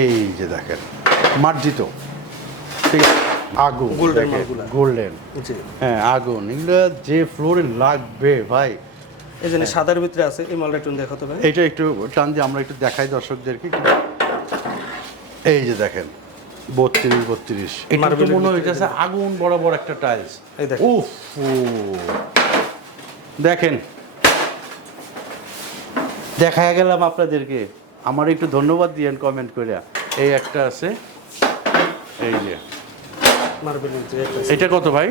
এই যে দেখেন মার্জিত। ঠিক আছে? আগুন গোল্ডেন হ্যাঁ আগুন এগুলো যে ফ্লোরে লাগবে ভাই। এই জন্য সাদার ভিতরে আছে এই মালটা একটু দেখাতে পারে এটা একটু টান দিয়ে আমরা একটু দেখাই দর্শকদেরকে। এই যে দেখেন বত্রিশ বত্রিশ। এটা তো মনে হইতেছে আগুন বরাবর একটা টাইলস। উফ। দেখেন। দেখা গেলাম আপনাদেরকে। আমার একটু ধন্যবাদ দিয়েন কমেন্ট করে এই একটা আছে। এই যে। এটা কত ভাই?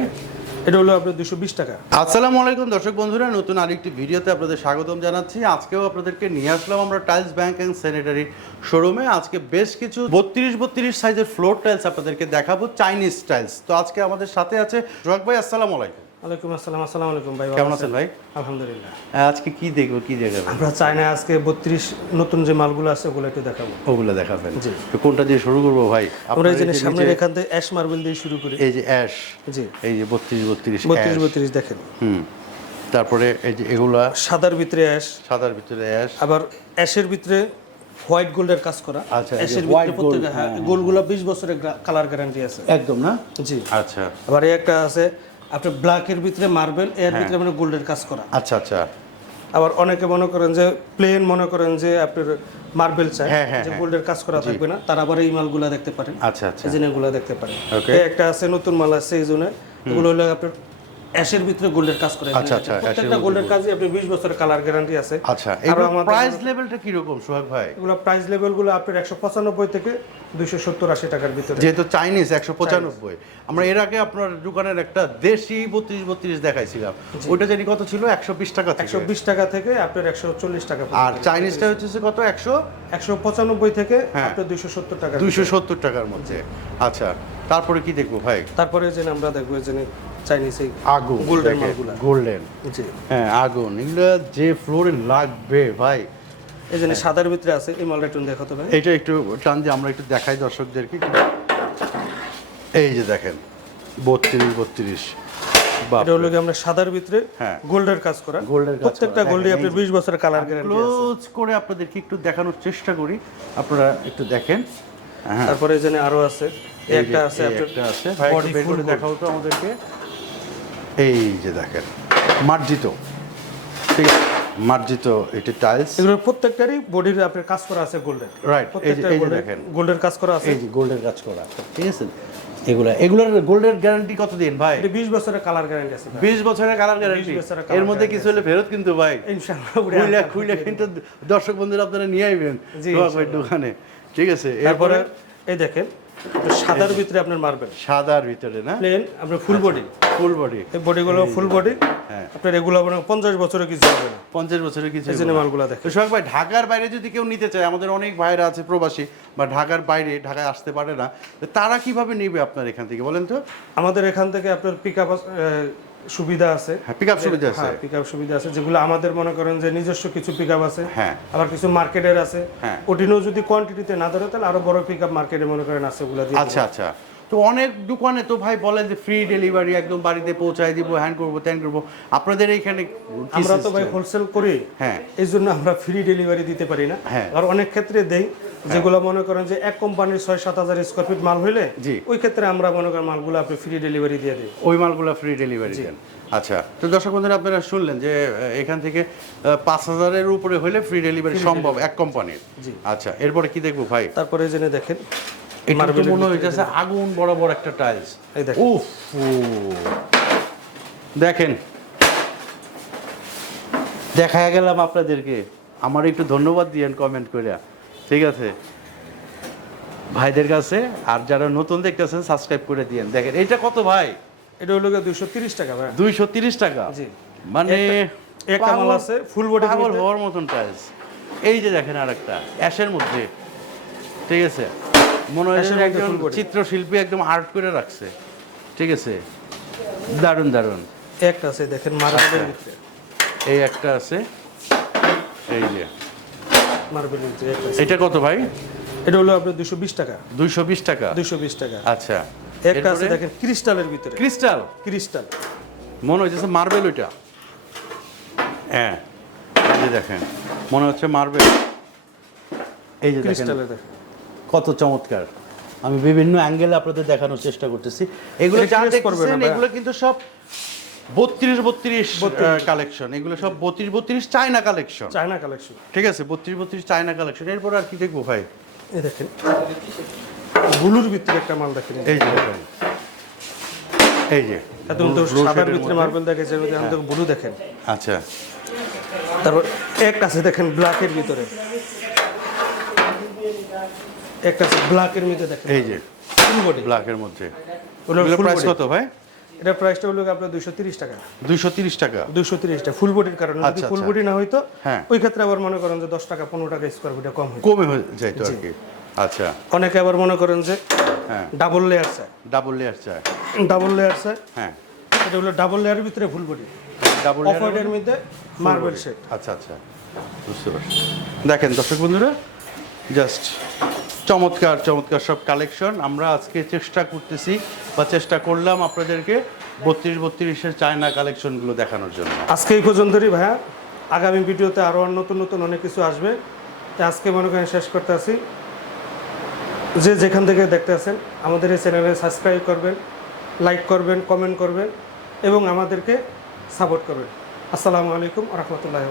এটা হলো আপনার দুশো বিশ টাকা। আসসালামু আলাইকুম দর্শক বন্ধুরা নতুন আরেকটি ভিডিওতে আপনাদের স্বাগতম জানাচ্ছি। আজকেও আপনাদেরকে নিয়ে আসলাম আমরা টাইলস ব্যাংক অ্যান্ড স্যানিটারি শোরুমে আজকে বেশ কিছু বত্রিশ বত্রিশ সাইজের ফ্লোর টাইলস আপনাদেরকে দেখাবো চাইনিজ টাইলস তো আজকে আমাদের সাথে আছে সোহাগ ভাই আসসালামু আলাইকুম। ওয়ালাইকুম আসসালাম আসসালামু আলাইকুম ভাই কেমন আছেন ভাই? আলহামদুলিল্লাহ। আজকে কি দেখব কি দেখাবেন আমরা আজকে বত্রিশ নতুন যে মালগুলো আছে ওগুলো একটু দেখাবো। ওগুলো দেখাবেন। জি। তো কোনটা দিয়ে শুরু করব ভাই? আমরা এই যে নিচে- এখান থেকে অ্যাশ মার্বেল দিয়ে শুরু করি। এই যে অ্যাশ জি। এই যে বত্রিশ বত্রিশ বত্রিশ বত্রিশ দেখেন। হুম। তারপরে এই যে এগুলা? সাদার ভিতরে অ্যাশ সাদার ভিতরে অ্যাশ আবার অ্যাশের ভিতরে হোয়াইট গোল্ডের কাজ করা। আচ্ছা, অ্যাশের ভিতরে প্রত্যেকটা হ্যাঁ হ্যাঁ, গোলগুলো বিশ বছরের কালার গ্যারান্টি আছে। একদম না? জি। আচ্ছা। আবার এই একটা আছে আপনার ব্ল্যাকের ভিতরে মার্বেল এর ভিতরে মানে গোল্ডের কাজ করা। আচ্ছা আচ্ছা। আবার অনেকে মনে করেন যে প্লেন মনে করেন যে আপনার মার্বেল চাই হ্যাঁ, হ্যাঁ, যে হ্যাঁ। গোল্ডের কাজ করা থাকবে না। তারা আবার এই মালগুলা দেখতে পারেন। আচ্ছা আচ্ছা। এই জিনিসগুলো দেখতে পারেন. এই একটা আছে নতুন মাল আছে এই জন্য। এগুলো হলো আপনার অ্যাশের ভিতরে গোল্ডের কাজ করে। আচ্ছা, আচ্ছা, প্রত্যেকটা গোল্ডের কাজে আপনি 20 বছরের কালার গ্যারান্টি আছে। আচ্ছা এগুলো আমাদের- প্রাইস লেভেলটা কি রকম সোহাগ ভাই? এগুলো প্রাইস লেভেলগুলো আপনার 195 থেকে 270 80 টাকার ভিতরে। যেহেতু চাইনিজ একশো পঁচানব্বই। আমরা এর আগে আপনার দোকানের একটা দেশি বত্রিশ বত্রিশ দেখাইছিলাম। ওইটা জানি কত ছিল? একশো বিশ টাকা থেকে। 120 টাকা থেকে আপনার 140 টাকা আর চাইনিজটা হচ্ছে কত? একশো? 195 থেকে হ্যাঁ। আপনার 270 টাকা দুইশো সত্তর টাকার মধ্যে। আচ্ছা তারপরে কি দেখব ভাই? তারপরে যে আমরা দেখব যে চাইনিজ এই আগুন গোল্ডেন গোল্ডেন হ্যাঁ আগুন। এগুলো যে ফ্লোরে লাগবে ভাই এই জন্য সাদার ভিতরে আছে এই মালটা একটু দেখাতে পারে এটা একটু টান দিয়ে আমরা একটু দেখাই দর্শকদেরকে। এই যে দেখেন বত্রিশ বত্রিশ। এটা হলো কি আমরা সাদার ভিতরে হ্যাঁ। গোল্ডের কাজ করা। গোল্ডের প্রত্যেকটা গোল্ডে দেখেন, আপনার এই 20 বছরের কালার গ্যারান্টি আছে। ক্লোজ করে আপনাদেরকে একটু দেখানোর চেষ্টা করি। আপনারা একটু দেখেন। হ্যাঁ। তারপরে আরও আছে। একটা আছে একটা আছে। ভাই বডি ফুল দেখাও তো আমাদেরকে। এই যে দেখেন মার্জিত। ঠিক আছে? মার্জিত এটি টাইলস এগুলো প্রত্যেকটারই বডির আপনার কাজ করা আছে গোল্ডের রাইট এই যে দেখেন। গোল্ডের কাজ করা আছে। এই যে গোল্ডের কাজ করা ঠিক আছে? এগুলা এগুলোর গোল্ডের গ্যারান্টি কত দিন ভাই? এটা 20 বছরের কালার গ্যারান্টি আছে বিশ বছরের কালার গ্যারান্টি 20 বছরের colour এর মধ্যে কিছু হলে ফেরত কিন্তু ভাই। ইনশাআল্লাহ খুইলা খুইলা কিন্তু দর্শক বন্ধুরা আপনারা নিয়ে আইবেন দোকানে ঠিক আছে? এরপরে এই দেখেন সাদার ভিতরে আপনার মারবেন। সাদার ভিতরে না? প্লেন আপনার ফুল বডি ফুল বডি এই বডিগুলো ফুল বডি হ্যাঁ। আপনার এগুলো আপনার 50 বছরে কিছু হবে না। পঞ্চাশ বছরের কিছু এই জন্য মালগুলো দেখেন। তো সোহাগ ভাই ঢাকার বাইরে যদি কেউ নিতে চায় আমাদের অনেক ভাইরা আছে প্রবাসী বা ঢাকার বাইরে ঢাকায় আসতে পারে না তারা কীভাবে নেবে আপনার এখান থেকে বলেন তো? আমাদের এখান থেকে আপনার পিক আপ সুবিধা আছে। হ্যাঁ পিক সুবিধা আছে হ্যাঁ পিক আপ সুবিধা আছে যেগুলো আমাদের মনে করেন যে নিজস্ব কিছু পিক আপ আছে। হ্যাঁ। আবার কিছু মার্কেটের আছে। হ্যাঁ। ওটিনও যদি কোয়ান্টিটিতে না ধরে তাহলে আরও বড় পিক আপ মার্কেটে মনে করেন আছে ওগুলো দিয়ে আচ্ছা আচ্ছা। তো অনেক দোকানে তো ভাই বলেন যে ফ্রি ডেলিভারি একদম বাড়িতে পৌঁছায় দিব হ্যান্ড করব ত্যান করব। আপনাদের এইখানে আমরা তো ভাই হোলসেল করি। হ্যাঁ। এই জন্য আমরা ফ্রি ডেলিভারি দিতে পারি না। হ্যাঁ। আর অনেক ক্ষেত্রে দেই। যেগুলো মনে করেন যে এক কোম্পানির ছয় সাত হাজার স্কোয়ার ফিট মাল হইলে জি। ওই ক্ষেত্রে আমরা মনে করেন মালগুলো আপনি ফ্রি ডেলিভারি দিয়ে দিই। ওই মালগুলো ফ্রি ডেলিভারি দেন। আচ্ছা তো দর্শক বন্ধুরা আপনারা শুনলেন যে এখান থেকে পাঁচ হাজারের উপরে হলে ফ্রি ডেলিভারি সম্ভব এক কোম্পানির। জি। আচ্ছা এরপরে কি দেখব ভাই? তারপরে জেনে দেখেন মনে হইতেছে আগুন বরাবর একটা টাইলস উফ দেখেন। দেখা গেলাম আপনাদেরকে। আমার একটু ধন্যবাদ দিয়েন কমেন্ট করে ঠিক আছে। ভাইদের কাছে আর যারা নতুন দেখতেছেন সাবস্ক্রাইব করে দিয়েন। দেখেন এটা কত ভাই? এটা হলো দুইশো তিরিশ টাকা ভাই। দুইশো তিরিশ টাকা? মানে একটা মাল পাগল- আছে ফুল বডি পাগল হওয়ার মতন টাইলস এই যে দেখেন অ্যাশের মধ্যে। ঠিক আছে? মনে হয় একজন চিত্রশিল্পী একদম আর্ট করে রাখছে। ঠিক আছে? দারুণ দারুণ। একটা আছে দেখেন মার্বেলের ভিতরে। এই একটা আছে। এই যে। মার্বেলের। এটা কত ভাই? এটা হলো আপনার দুশো বিশ টাকা। দুইশো বিশ টাকা? দুশো বিশ টাকা। আচ্ছা। একটা আছে দেখেন ক্রিস্টালের ভিতরে। ক্রিস্টাল? ক্রিস্টাল। মনে হচ্ছে মার্বেল ওইটা। হ্যাঁ এই দেখেন মনে হচ্ছে মার্বেল। এই যে দেখেন কত চমৎকার। আমি বিভিন্ন অ্যাঙ্গেলে আপনাদের দেখানোর চেষ্টা করতেছি। এগুলো যা দেখতেছেন এগুলো কিন্তু সব বত্রিশ বত্রিশ কালেকশন এগুলো সব বত্রিশ বত্রিশ চায়না কালেকশন চায়না কালেকশন ঠিক আছে বত্রিশ বত্রিশ চায়না কালেকশন এরপর আর কি দেখব ভাই? এই দেখেন ব্লুর ভিতরে একটা মাল দেখেন। এই যে এই যে। তো সাদার ভিতরে মার্বেল দেখেছে এখন তো ব্লু দেখেন। আচ্ছা। তারপর একটা আছে দেখেন ব্ল্যাকের ভিতরে। একটা আছে ব্ল্যাকের ভিতরে দেখেন। এই যে ব্ল্যাকের মধ্যে। ওগুলোর প্রাইস কত ভাই? এটা প্রাইসটা হলো আপনার দুইশো তিরিশ টাকা। দুইশো তিরিশ টাকা। দুইশো তিরিশ টাকা ফুল বডির কারণে যদি আচ্ছা, ফুল আচ্ছা। বডি না হইতো হ্যাঁ। ওই ক্ষেত্রে আবার মনে করেন যে দশ টাকা পনেরো টাকা স্কোয়ার ফিটে কম কমে হয়ে যাইতো আর কি। আচ্ছা। অনেকে আবার মনে করেন যে হ্যাঁ। ডাবল লেয়ার চায়। ডাবল লেয়ার চায়। ডাবল লেয়ার চায়। হ্যাঁ। এটা হলো ডাবল লেয়ারের ভিতরে ফুল বডি ডাবল হোয়াইটের মধ্যে মার্বেল শেড আচ্ছা আচ্ছা। বুঝতে পারছি। দেখেন দর্শক বন্ধুরা জাস্ট চমৎকার চমৎকার সব কালেকশন আমরা আজকে চেষ্টা করতেছি বা চেষ্টা করলাম আপনাদেরকে বত্রিশ বত্রিশের চায়না কালেকশনগুলো দেখানোর জন্য। আজকে এই পর্যন্তই ভাইয়া। আগামী ভিডিওতে আরও নতুন নতুন অনেক কিছু আসবে। তা আজকে মনে করেন শেষ করতে আসি যে যেখান থেকে দেখতে আছেন, আমাদের এই চ্যানেলে সাবস্ক্রাইব করবেন লাইক করবেন কমেন্ট করবেন এবং আমাদেরকে সাপোর্ট করবেন। আসসালামু আলাইকুম রহমতুল্লাহ